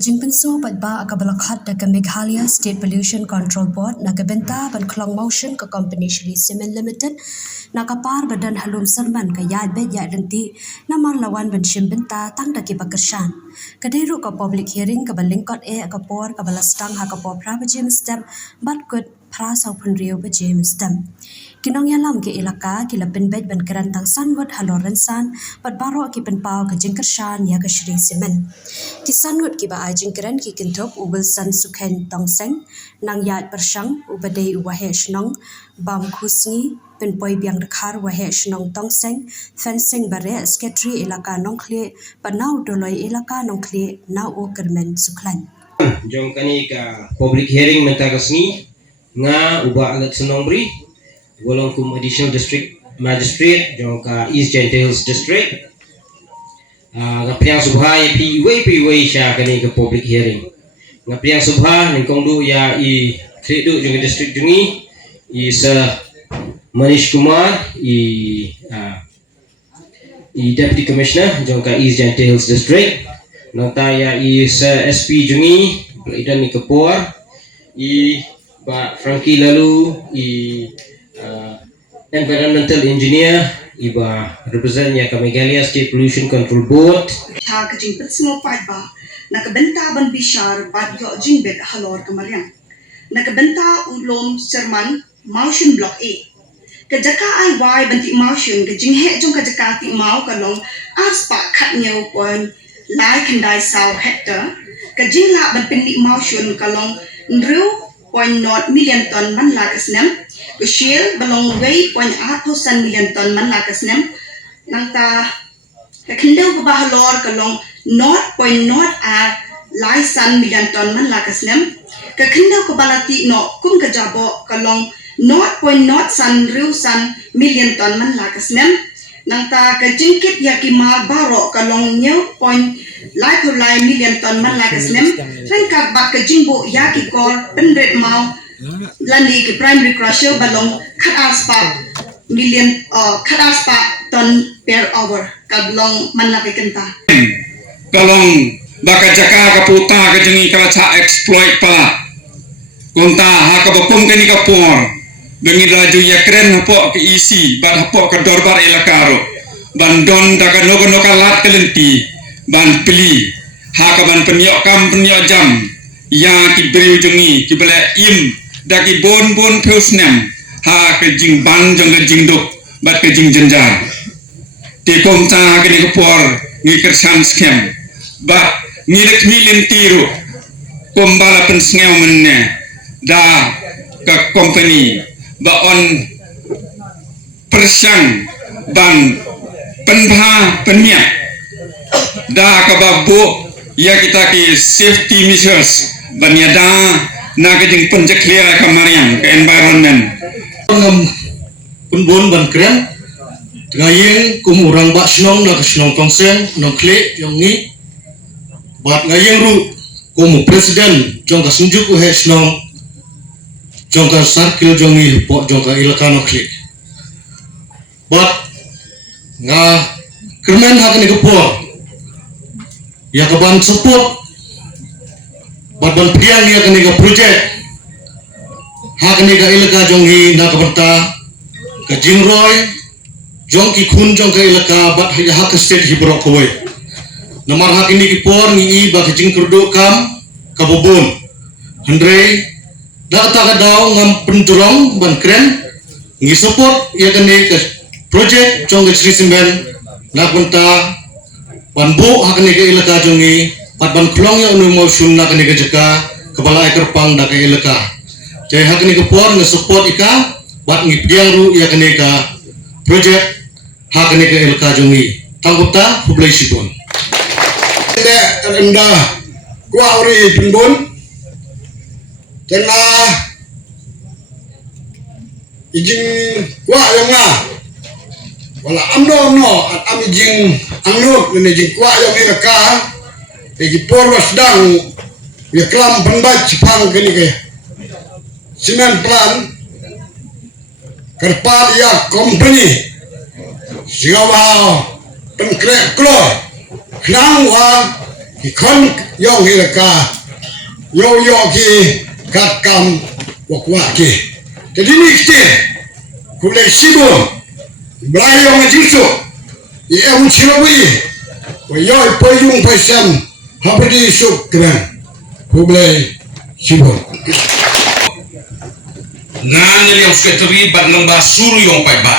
Kajing penso patba akabalakat da Meghalaya State Pollution Control Board na kabenta ban klong motion ke company Shri Cement Limited na kapar badan halum serman ke ya bet ya denti namar lawan ban shim benta tang da ki pakershan. Kadiru ke public hearing ke balingkot kapor ke balastang ha kapor pra bajim stem bat kut pra sau penriu bajim stem. Kinong yalam ke ilaka kila penbet ban kerantang sanwat haloran san pat baro ki penpau ke jingkershan ya ke Shri Cement. Kisanwat ki ba jingkeran ki kintup ubel san sukhen tongseng nang yat persang ubadei wahe shnong bam khusngi penpoi biang dekhar wahe shnong tongseng fencing bare sketri ilaka nongkhle panau doloi ilaka nongkhle na o kermen suklan. Jom kani ka public hearing menta kasni nga uba agat senong bri golong kum additional district magistrate jom ka East Gentiles district ngapriang subha pi sya kani ka public hearing ngapriang subha ningkong du ya I kredu jong district jungi I sa Manish Kumar I deputy commissioner jom ka East Gentiles district nota ya I sa SP jungi idan ni kapor I ba Frankie lalu environmental engineer iba represent ya Meghalaya State Pollution Control Board ha kajing petsmo ba nakabenta ban bishar bad yo jingbet halor kamaryang nakabenta ulom serman motion block A kajaka ay wai banti motion kajing he jong kajaka ti mau kalong arspa khat nyaw pon lai kandai saw hector kajing la ban pinni motion kalong ndru 0.0 million ton man lakasnem Kushil balong way 0.8 million ton man lakasnem nangta kakindaw babahalor kalong 0.0 laisan million ton man lakasnem kakindaw kabalati no kum kajabo kalong 0.0 san riusan million ton man lakasnem nangta kajingkit yakima baro kalong new point lai million ton man lakasnem rengkak bak kajingbo yaki kor penret mau landi ke primary crusher balong khataspa million khataspa ton per hour kablong manlaki kenta kalong baka jaka kaputa kajengi kalaca exploit pala kunta hakabakum kani kapor bengi laju ya keren hapo ke isi bad hapo ke dorbar ilakaro bandon daga nogo lat kelenti ban pili hakaban penyok jam ya kiberi jungi kibele im daki bon peusnem ha ke jing ban jong ke jing dok bat ke jing jenjar ti komta ke ni kapor ni kersan skem ba ni lek milin tiru kombala pen sngew menne da ke company ba on persang ban penha penya da ka babu ya kita ki safety measures banyada na kajing penjeklia kamariang ke environment penbon ban keren ngayeng kumurang bak snong na snong tongsen nong kle yong ni bat ngayeng ru kumu presiden jong ka sunjuk ku he snong jong ka sarkil jong ni po jong ka ilaka no kle bat nga kermen hak ni kepo ya kaban support ban priang dia kini ke projek hak ni ke ilaka jong hi na kabarta ke jingroy jong ki khun jong ke ilaka bat hak state hibrok kowe nomor hak ini ki por ni ba ke jing kurdo kam kabobon andre da ta ka daw ngam penturong ban kren ngi support ya kini ke projek jong ke Shri Cement na kunta panbo hak ni ke ilaka jong hi pat ban klong ya unu motion na kani kejaka kepala ekor pang da ke ilaka jai hak ni kepor nge support ika bat ngi piang ru ya kani ka project hak ni ke ilaka jungi tangkota hublai sipon de enda kwa ori pimbon tengah ijing kwa yonga wala amno at amijing angno ni jing kwa yongi ka Egi porwas dang ya klam penbat cipang kini ke Cement plan kerpal ya company sigawa penkrek klo knang wa ki kon yong hilaka yo ki kat kam wakwa ki jadi ni kite kulai sibo belai yang jisu i em chirowi ko yo poyung pasam habdi suk kran kulai sibo ngan yang sekretari bat lembah suru yang pai ba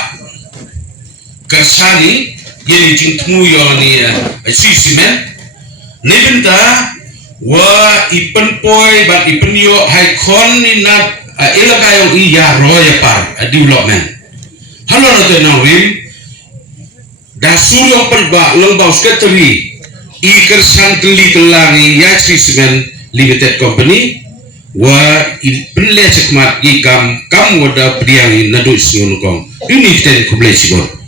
kersani yang jingtmu yo ni sisimen nebenta wa ipen poi bat ipen yo haikon ni na ilaka yang iya roya par development halo na tenawin da suru yang pai ba lembah sekretari i kersan teli kelangi ya sisimen limited company wa penle sekmat ikam kam wada priang nadu sinunukong ini ten kublai sibon